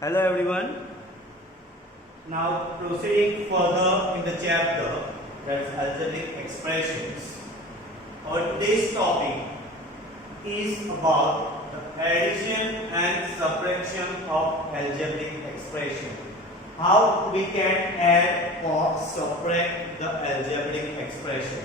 Hello everyone. Now proceeding further in the chapter, that's algebraic expressions. Our today's topic is about the addition and subtraction of algebraic expression. How we can add or subtract the algebraic expression.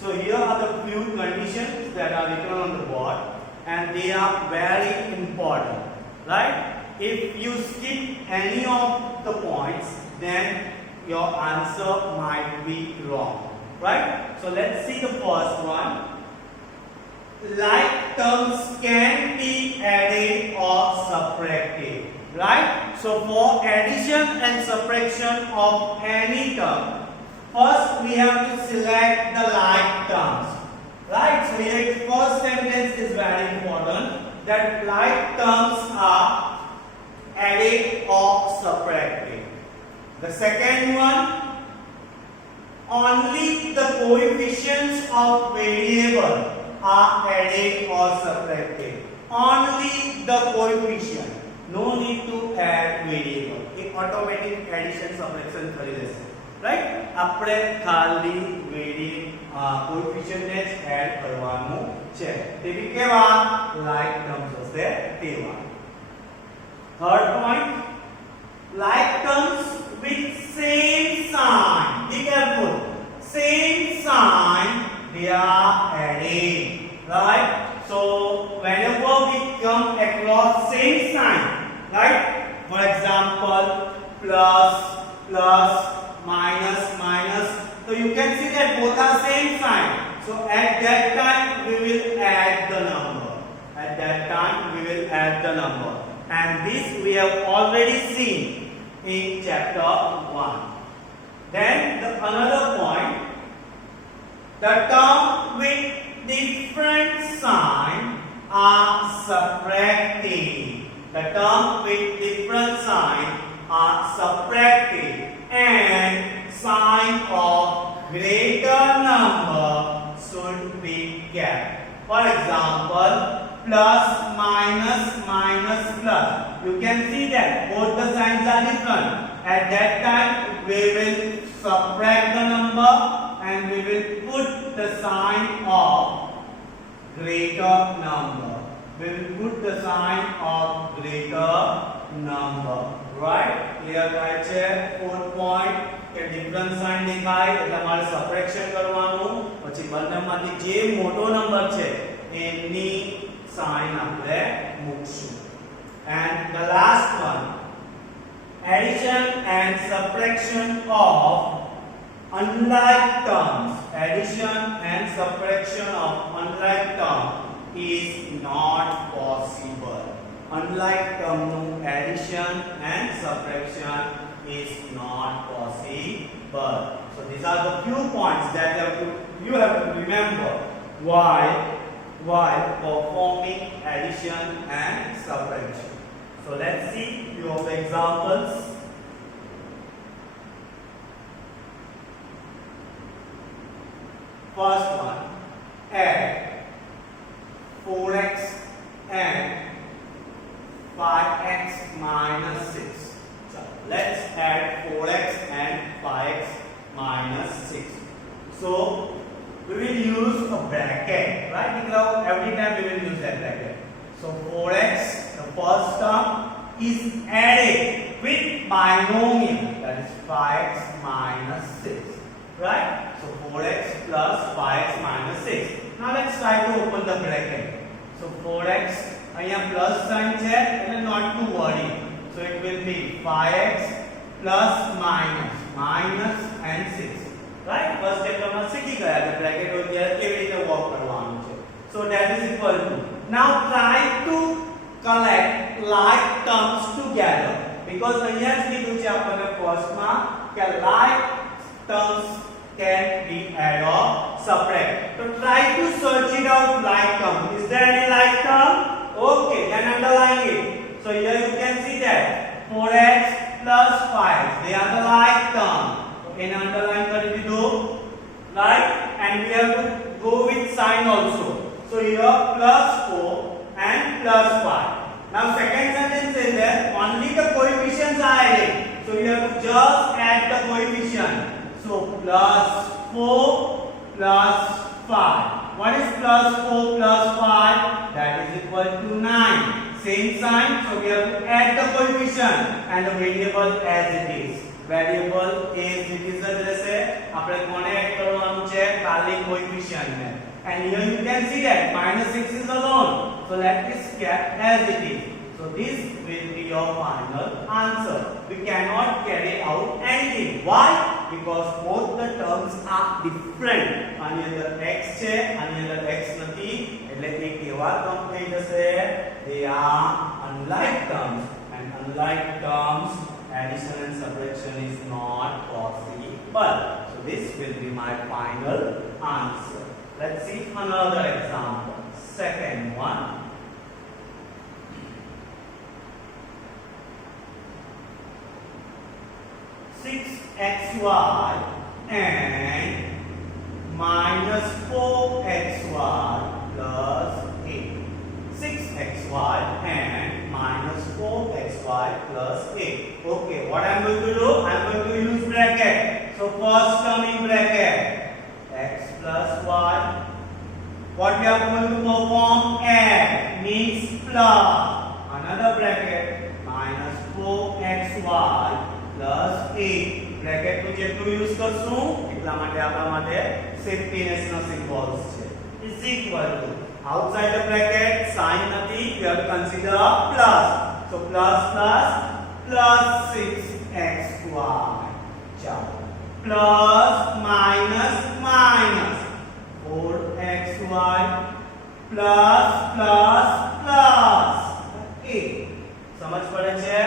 So here are the few conditions that are written on the board, and they are very important, right? If you skip any of the points, then your answer might be wrong, right? So let's see the first one. Like terms can be added or subtracted, right? So for addition and subtraction of any term, first we have to select the like terms, right? So here the first sentence is very important, that like terms are added or subtracted. The second one, only the coefficients of variable are added or subtracted. Only the coefficient, no need to add variable. It automatic addition subtraction કરી લેશે, right? આપણે ખાલી coefficient ને જ add કરવાનું છે. તે બી કેવા like terms હશે તેવા. Third point, like terms with same sign. Be careful. Same sign they are added, right? So whenever we come across same sign, right? For example, plus, plus, minus, minus. So you can see that both are same sign. So at that time we will add the number. At that time we will add the number. And this we have already seen in chapter 1. Then another point, the term with different sign are subtracted. The term with different sign are subtracted, and sign of greater number should be kept. For example, plus, minus, minus, plus. You can see that both the signs are different. At that time, we will subtract the number and we will put the sign of greater number. We will put the sign of greater number. Right? Clear right here. Fourth point, કે different sign દેખાય એટલે મારે subtraction કરવાનું, પછી બંનેમાંથી જે મોટો number છે એની sign આપણે મૂકશું. And the last one, addition and subtraction of unlike terms. Addition and subtraction of unlike term is not possible. Unlike term no addition and subtraction is not possible. So these are the few points that you have to remember while performing addition and subtraction. So let's see few of the examples. First one, add 4x and 5x minus 6. So let's add 4x and 5x minus 6. So we will use a bracket, right? Every time we will use that bracket. So 4x, the first term, is added with binomial, that is 5x minus 6, right? So 4x plus 5x minus 6. Now let's try to open the bracket. So 4x, here plus sign है, and not to worry. So it will be 5x plus minus, minus and 6. Right? First step हम सीखी गया the bracket हो गया केवी रीते work करवाना है. So that is equal to. Now try to collect like terms together, because અહીંયા જ કીધું છે આપણને first માં કે like terms can be add or subtract. So try to search it out like term. Is there any like term? Okay, then underline it. So here you can see that 4x plus 5, they are the like term. Okay, underline કરી દીધું, right? And we have to go with sign also. So here plus 4 and plus 5. Now second sentence is there only the coefficients आएंगे. So you have to just add the coefficient. So plus 4 plus 5. What is plus 4 plus 5? That is equal to 9. Same sign. So we have to add the coefficient and the variable as it is. Variable as it is जैसे આપણે કોને add કરવાનું છે ખાલી coefficient ને. And here you can see that -6 is alone. So let this kept as it is. So this will be your final answer. We cannot carry out anything. Why? Because both the terms are different. આની અંદર x છે, આની અંદર x નથી. એટલે એ કેવા term થઈ જશે? They are unlike terms. And unlike terms, addition and subtraction is not possible. So this will be my final answer. Let's see another example. Second one. 6xy and minus 4xy plus 8. 6xy and minus 4xy plus 8. Okay, what I am going to do? I am going to use bracket. So first term in bracket, x plus y. What we are going to perform? Add means plus. Another bracket, minus 4xy plus 8. Bracket નું જેટલું use કરશું એટલા માટે આપણા માટે સેફ્ટીનેસ ના symbols છે. Is equal to outside the bracket sign નથી, we have to consider plus. So plus plus plus 6xy. ચાલો plus minus minus 4xy plus plus plus 8. સમજ પડે છે?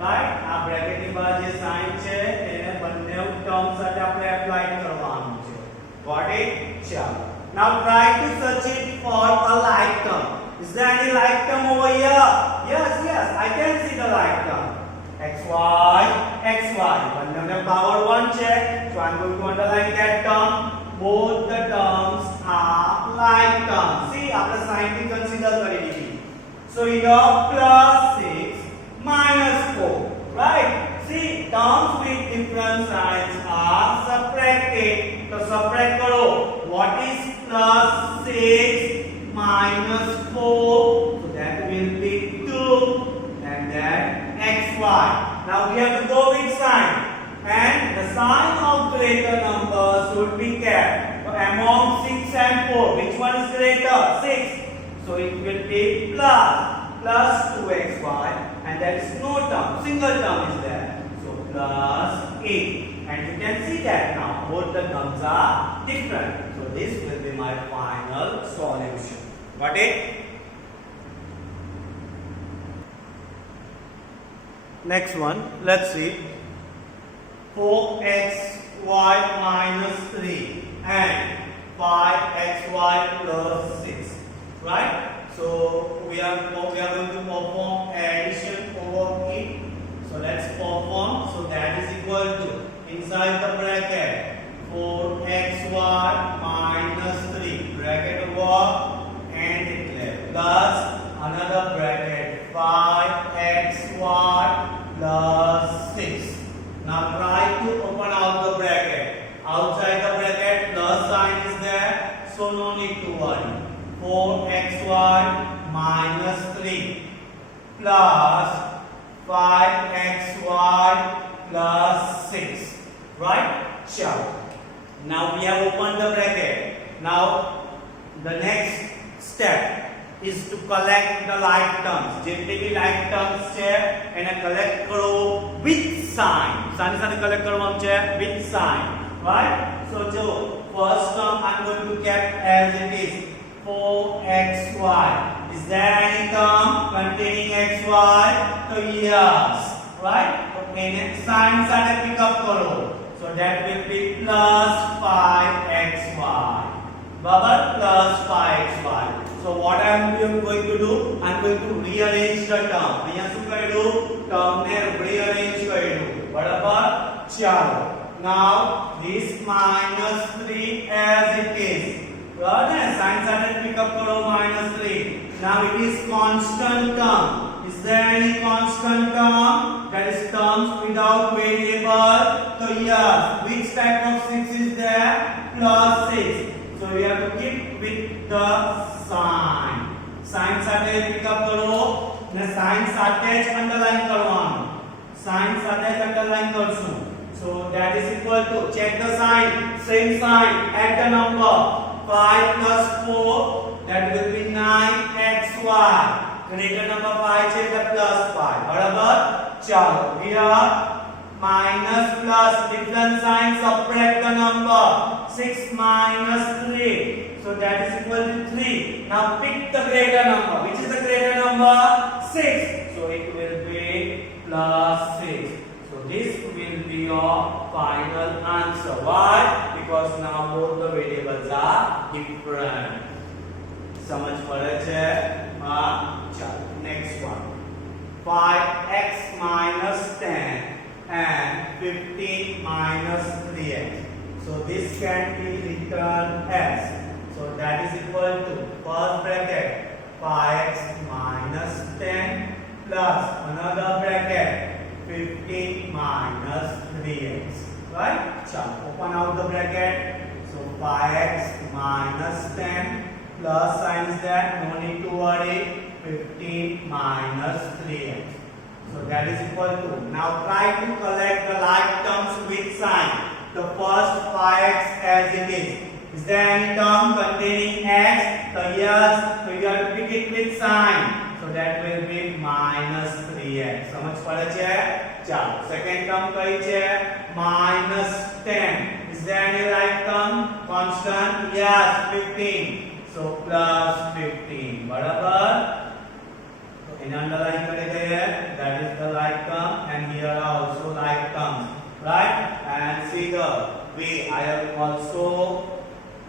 રાઈટ. આ બ્રેકેટ ની બહાર જે સાઇન છે એને બંને ટર્મ સાથે આપણે એપ્લાય કરવાનું છે. Got it? ચાલો. Now try to search it for a like term. Is there any like term over here? Yes, yes, I can see the like term. xy, xy. બંનેને power 1 છે. So I'm going to underline that term. Both the terms are like terms. See, આપણે sign भी consider કરી દીધી. So here plus 6 minus 4. Right? See, terms with different signs are subtracted. So subtract करो. What is plus 6 minus 4? So that will be 2. And then xy. Now we have to go with sign. And the sign of greater number should be kept. So among 6 and 4, which one is greater? 6. So it will be plus 2xy. And there is no term, single term is there. So plus 8. And you can see that now both the terms are different. So this will be my final solution. Got it? Next one, let's see. 4xy minus 3 and 5xy plus 6. Right? So we are going to perform addition over it. So let's perform. So that is equal to inside the bracket 4xy minus 3 bracket over and declare plus another bracket 5xy plus 6. Now try to open out the bracket. Outside the bracket plus sign is there, so no need to worry. 4xy minus 3 plus 5xy plus 6. Right? Sure. Now we have opened the bracket. Now the next step is to collect the like terms. જેટલી બી like terms છે એને collect કરો with sign. સાની સાથે collect કરવાનું છે with sign. Right? So જો first term I'm going to keep as it is. 4xy. Is there any term containing xy? So yes. Right? So any sign સાથે pick up કરો. So that will be plus 5xy. Baba plus 5xy. So what I am going to do? I am going to rearrange the term. અહીંયા શું કર્યું? Term ને rearrange કર્યું. બરાબર? ચાલો. Now this minus 3 as it is. Right? Sign સાથે pick up करो minus 3. Now it is constant term. Is Is there any constant term? That is terms without variable. So yes, which type of 6 is there? Plus 6. So we have to keep with the sign. Sign સાથે pick up કરો અને sign સાથે જ underline કરવાનું. Sign સાથે જ underline કરશું. So that is equal to, check the sign, same sign, add the number 5 plus 4, that will be 9xy. Greater number 5 છે એટલે plus 5. બરાબર? ચાલો, here minus plus, different sign, subtract the number 6 minus 3. So that is equal to 3. Now pick the greater number. Which is the greater number? 6. So it will be plus 6. So this will be your final answer. Why? Because now both the variables are different. समझ पड़े छे? हाँ, चलो, next one. 5x minus 10 and 15 minus 3x. So this can be written as, so that is equal to, first bracket 5x minus 10 plus another bracket 15 minus 3x. Right? Chalo, open out the bracket. So 5x minus 10 plus sign is that, no need to worry, 15 minus 3x. So that is equal to, now try to collect the like terms with sign. The first 5x as it is. Is there any term containing x? So yes, so you have to pick it with sign. So that will be minus 3x. समझ पड़े छे? चलो, second term कई छे? minus 10. Is there any like term? Constant? Yes, 15. So plus 15. बराबर? तो इन underline करेंगे, that is the like term, and here are also like terms, right? And see the way I have also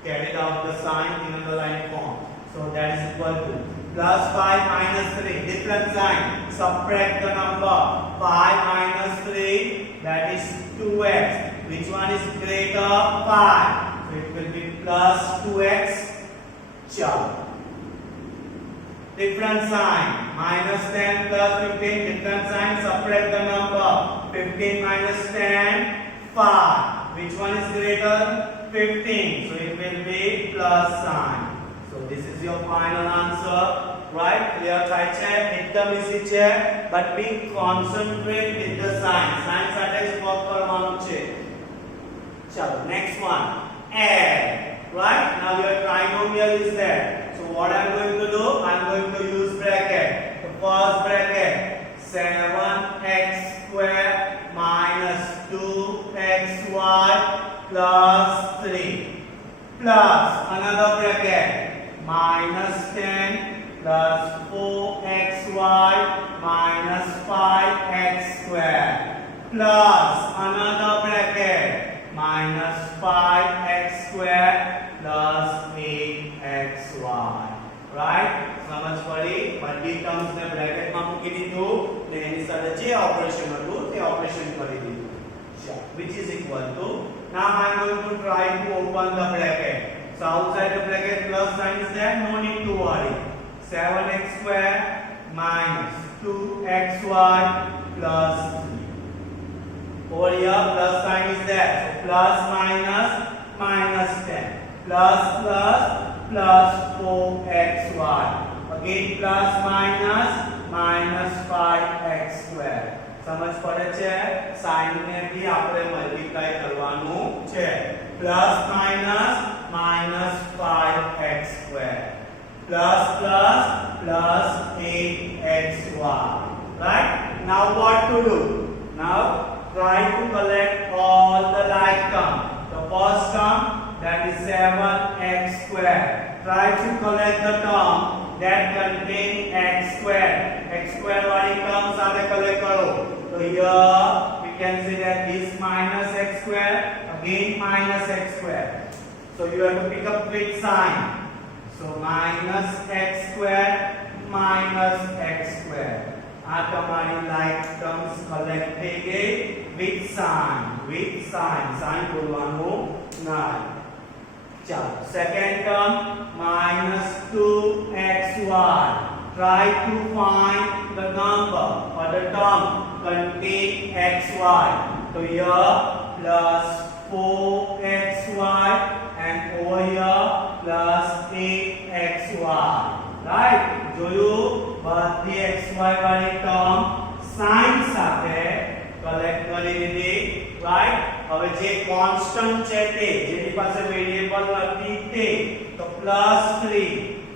carried out the sign in underline form. So that is equal to plus 5 minus 3, different sign. Subtract the number 5 minus 3, that is 2x. Which one is greater? 5. So it will be plus 2x. Chalo. Different sign. Minus 10 plus 15, different sign. Subtract the number 15 minus 10, 5. Which one is greater? 15. So it will be plus sign. So this is your final answer. Right? Clear થાય છે? એકદમ easy છે. But be concentrate with the sign. Sign સાથે જ work કરવાનું છે. ચલો, next one. Add. Right? Now your trinomial is there. So what I'm going to do? I'm going to use bracket. The first bracket, 7x square minus 2xy plus 3 plus another bracket minus 10 plus 4xy minus 5x square plus another bracket minus 5x square plus 8xy. Right? समझ पड़ी? बड़ी terms ने bracket में મૂકી દીધું ને એની સાથે જે ઓપરેશન હતું તે ઓપરેશન કરી દીધું. Which is equal to, now I am going to try to open the bracket. So outside the bracket plus sign is there, no need to worry. 7x square minus 2xy plus 3. Over here plus sign is there. So plus minus minus 10 plus plus plus 4xy. Again plus minus minus 5x square. समझ पड़े छे? Sign ने भी આપણે multiply કરવાનું છે. Plus minus minus 5x square plus plus plus 8xy. Right? Now what to do? Now try to collect all the like terms. The first term, that is 7x square. Try to collect the term that contain x square. X square वाली term सारे collect करो. So here we can see that this minus x square, again minus x square. So you have to pick up with sign. So minus x square minus x square. આ તમારી like terms collect થઈ ગઈ with sign. Sign બોલવાનું નહીં. ચાલો, second term minus 2xy. try to find the number or the term contain xy. So here plus 4xy and over here plus 8xy. Right? જોયું બધી xy વાળી term sin સાથે collect કરી લીધી. Right? હવે જે કોન્સ્ટન્ટ છે તે જેની પાસે વેરીએબલ નથી તે તો +3.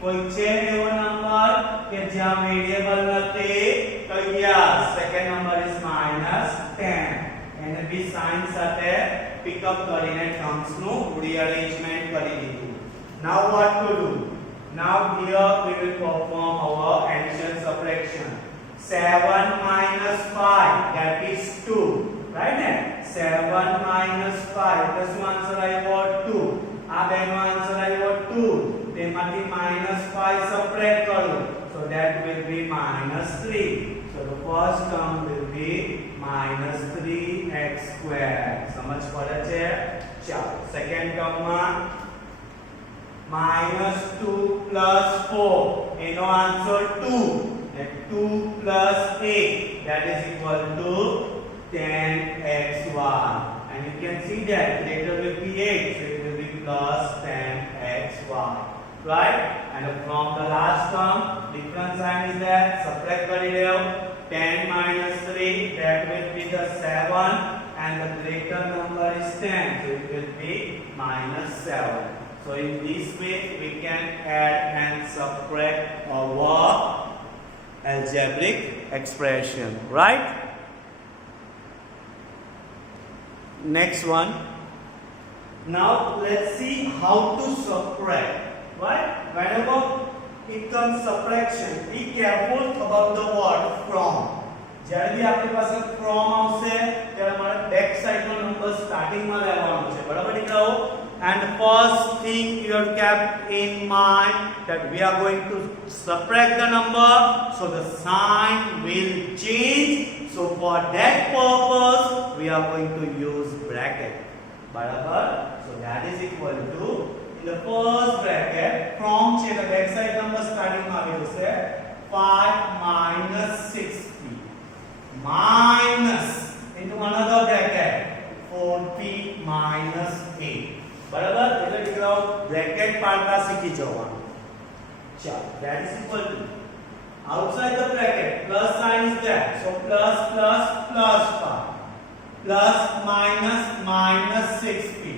કોઈ છે એવો નંબર કે જ્યાં વેરીએબલ નથી તો યસ સેકન્ડ નંબર ઇઝ -10. એને બી સાઇન સાથે પિકઅપ કરીને ટર્મ્સ નું રીઅરેન્જમેન્ટ કરી દીધું. નાઉ what to do? Now here we will perform our addition subtraction. 7 minus 5 that is 2. Right? 7 minus 5 plus answer I got 2. આ બેનો આન્સર આવ્યો 2. તેમાંથી -5 સબટ્રેક્ટ કરો. So that will be -3. So the first term will be -3x squared. સમજ પડે છે? ચાલો second ટર્મમાં -2 plus 4 એનો answer 2. And 2 plus 8 that is equal to 10xy. And you can see that later will be 8, so it will be plus 10xy. Right? And from the last term, different sign is there. Subtract kari levo. 10 minus 3, that will be the 7, and the greater number is 10, so it will be -7. So in this way, we can add and subtract our algebraic expression. Right? Next one. Now let's see how to subtract. Right? Whenever it comes subtraction, be careful about the word from. જ્યારે બી આપણી પાસે from આવશે ત્યારે મારે back side નો number starting માં લેવાનો છે. બરાબર દીકરાઓ? And first thing you have kept in mind that we are going to subtract the number, so the sign will change. So for that purpose we are going to use bracket. Barabar? So that is equal to, in the first bracket, from છે the back side number starting માં આવી જશે 5 minus 60 minus into another bracket 40 minus 8. બરાબર? એટલે દીકરાઓ bracket પાડતા શીખી જવાનું. ચાલો that is equal to, outside the bracket plus sign is there, so plus plus plus 5 plus minus minus 60.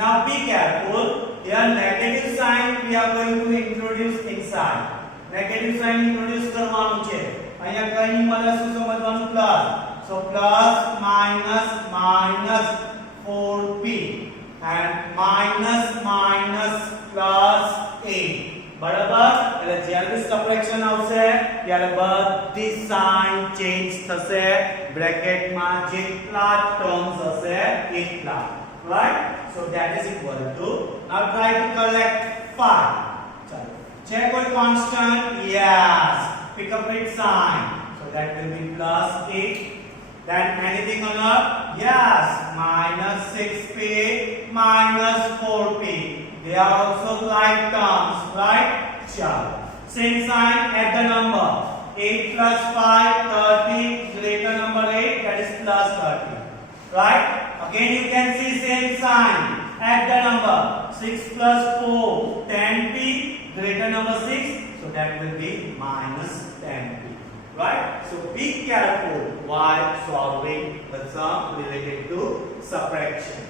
Now be careful, here negative sign we are going to introduce inside. Negative sign introduce કરવાનું છે. અહીંયા કઈ નહીં મળે, શું સમજવાનું? Plus. So plus minus minus 4p and minus minus plus 8. બરાબર? એટલે જ્યારે બી સબટ્રેક્શન આવશે ત્યારે બધી સાઇન ચેન્જ થશે. બ્રેકેટમાં જેટલા ટર્મ્સ હશે એટલા. Right? So that is equal to, now try to collect 5. ચલો check કોઈ constant? Yes. Pick up its sign. So that will be plus 8. Then anything on up? Yes. Minus 6p minus 4p. They are also like terms. Right? Chalo. Same sign, add the number. 8 plus 5, 30. Greater number 8, that is plus 30. Right? Again you can see same sign. Add the number. 6 plus 4, 10p. Greater number 6, so that will be minus 10p. Right? So be careful while solving the sum related to subtraction.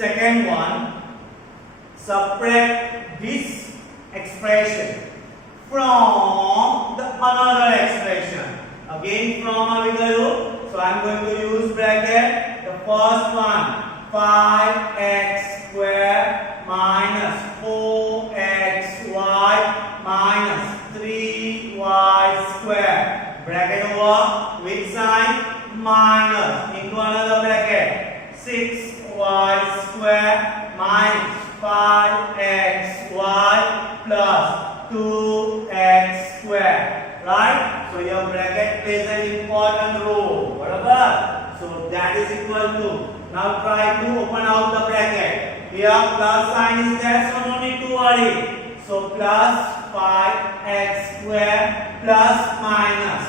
Second one, subtract this expression from the another expression. Again from આવી ગયું, so I am going to use bracket. The first one, 5x square minus 4xy minus 3y square. Bracket over with sign minus into another bracket 6y square minus 5xy plus 2x square. Right? So your bracket plays an important role. Barabar? So that is equal to, now try to open out the bracket. Here plus sign is there, so no need to worry. So plus 5x square plus minus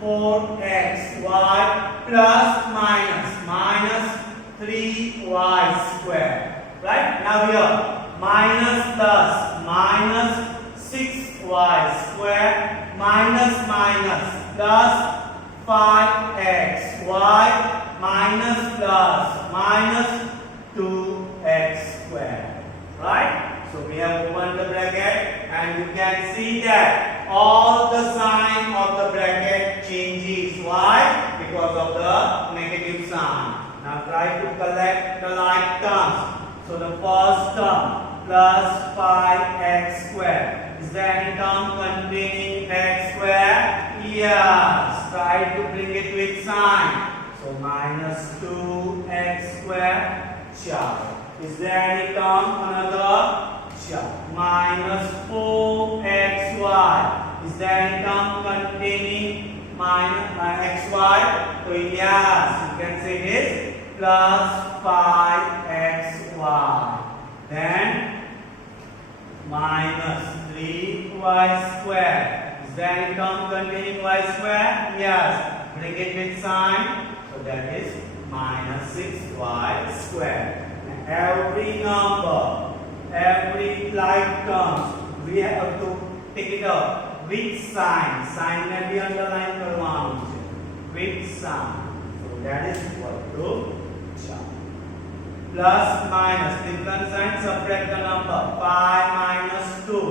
4xy plus minus 3y square. Right? Now here minus plus minus 6y square minus plus 5xy minus plus minus 2x square. Right? So we have opened the bracket and you can see that all the sign of the bracket changes. Why? Because of the negative sign. Now try to collect the like terms. So the first term plus 5x square. Is there any term containing x square? Yes. Try to bring it with sign. So minus 2x square. Sure. Is there any term? Another? Sure. Minus 4xy. Is there any term containing minus xy? So yes, you can say this plus 5xy. Then minus 3y square. Is there any term containing y square? Yes. Bring it with sign. So that is minus 6y square. Every number, every like terms, we have to take it up with sign. Sign may be underlined करवाना है. With sign. So that is equal to plus minus. Different sign. Subtract the number. 5 minus 2.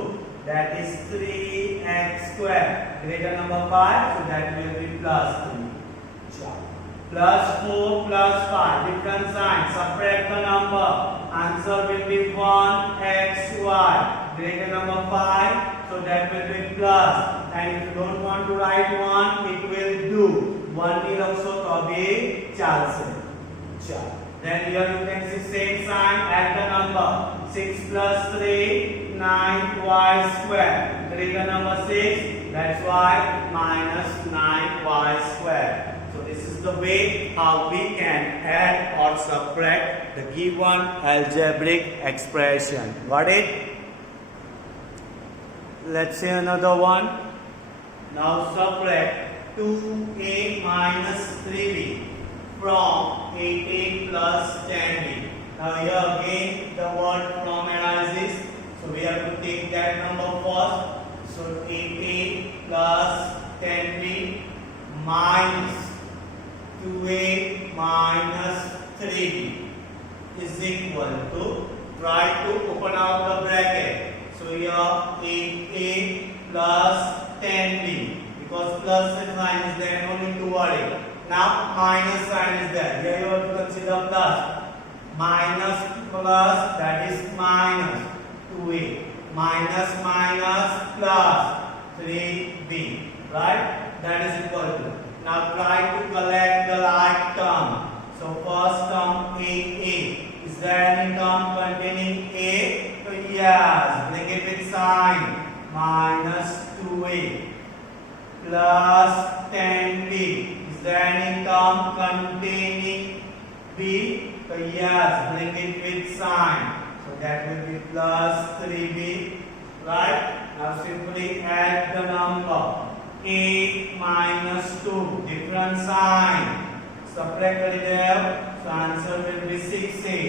That is 3x square. Greater number 5. So that will be plus 3. Plus 4 plus 5. Different sign. Subtract the number. Answer will be 1xy. Greater number 5. So that will be plus. And if you don't want to write 1, it will do. 1 will also be chalse. Then here you can see same sign. Add the number. 6 plus 3. 9y square. Greater number 6. That's why minus 9y square. So this is the way how we can add or subtract the given algebraic expression. Got it? Let's say another one. Now subtract 2a minus 3b from 8a plus 10b. Now here again the word from arises. So we have to take that number first. So 8a plus 10b minus 2a minus 3b is equal to, try to open out the bracket. So here 8a plus 10b, because plus sign is there, no need to worry. Now minus sign is there. Here you have to consider plus. Minus plus, that is minus 2a. Minus plus 3b. Right? That is equal to. Now try to collect the like term. So first term 8a. Is there any term containing a? So yes. Bring it with sign. Minus 2a plus 10b. Is there any term containing b? So yes. Bring it with sign. So that will be plus 3b. Right? Now simply add the number. 8 minus 2, different sign. Subtract it there. So answer will be 6a.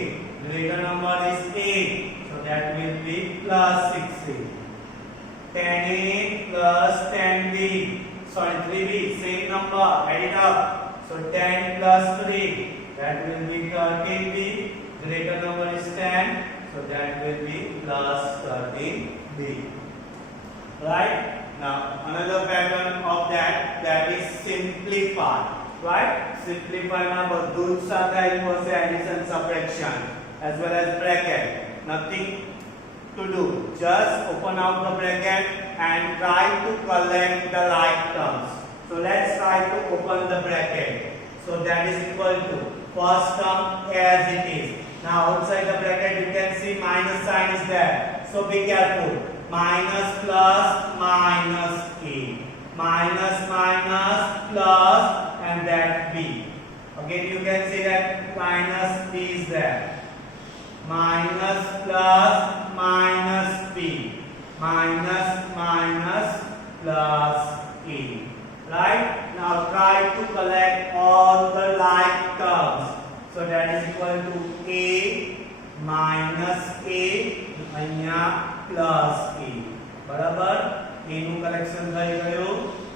Greater number is 8. So that will be plus 6a. 10a plus 10b. Sorry, 3b. Same number. Add it up. So 10 plus 3. That will be 13b. Greater number is 10. So that will be plus 13b. Right? Now another pattern of that is simplify. Right? Simplify માં બધું જ સાથે આવ્યું હશે, addition, subtraction as well as bracket. Nothing to do. Just open out the bracket and try to collect the like terms. So let's try to open the bracket. So that is equal to first term as it is. Now outside the bracket you can see minus sign is there. So be careful. Minus plus minus a. Minus plus and that b. Again you can see that minus b is there. Minus plus minus b. minus minus plus a. Right? Now try to collect all the like terms. So that is equal to a minus a અહીંયા plus a. બરાબર? a નું collection થઈ ગયું.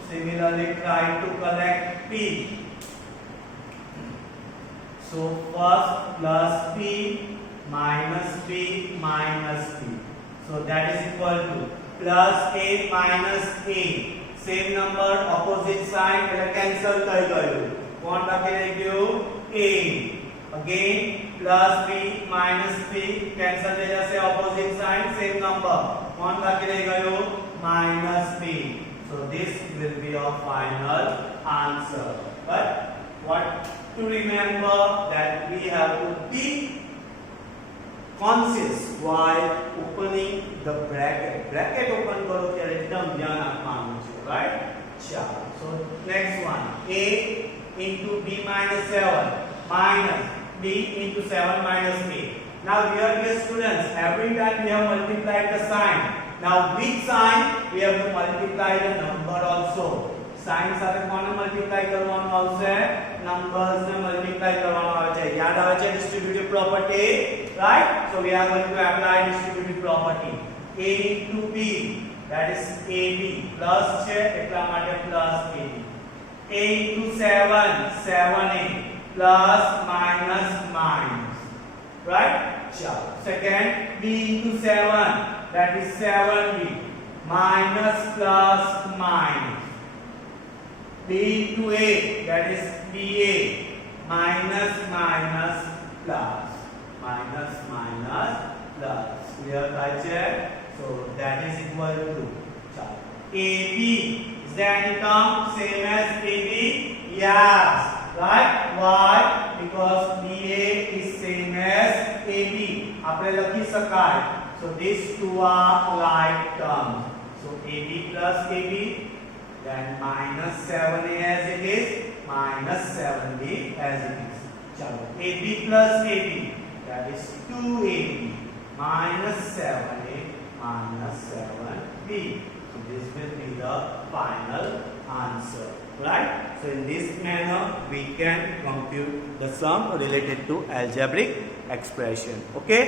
Similarly try to collect p. So first plus p minus p minus p. So that is equal to plus a minus a. Same number opposite sign એટલે cancel થઈ ગયું. કોણ બાકી રહી ગયું? a. Again plus p minus p cancel થઈ જશે, opposite sign same number. કોણ બાકી રહી ગયું? minus p. So this will be our final answer. But what to remember that we have to be conscious while opening the bracket. Bracket open करो ત્યારે એકદમ ધ્યાન આપવાનું છે, right? ચાલો. So next one, a into b minus 7 minus b into 7 minus a. Now here dear students, every time we have multiplied the sign. Now which sign we have to multiply the number also. Sign સાથે કોને multiply કરવાનું આવશે? Numbers ને multiply કરવાનું આવે છે. યાદ આવે છે distributive property, right? So we are going to apply distributive property. a into b, that is ab, plus છે એટલા માટે plus ab. a into 7 7a, plus minus minus, right? ચાલો. Second, b into 7, that is 7b, minus plus minus. b into a, that is ba, minus minus plus, minus minus plus. Clear થાય છે? So that is equal to ચાલો. ab, is there any term same as ab? Yes, right? Why? Because ba is same as ab. આપણે લખી શકાય. So these two are like terms. So ab plus ab, then minus 7a as it is, minus 7b as it is. चलो, ab plus ab, that is 2ab, minus 7a, minus 7b. So this will be the final answer, right? So in this manner we can compute the sum related to algebraic expression. Okay?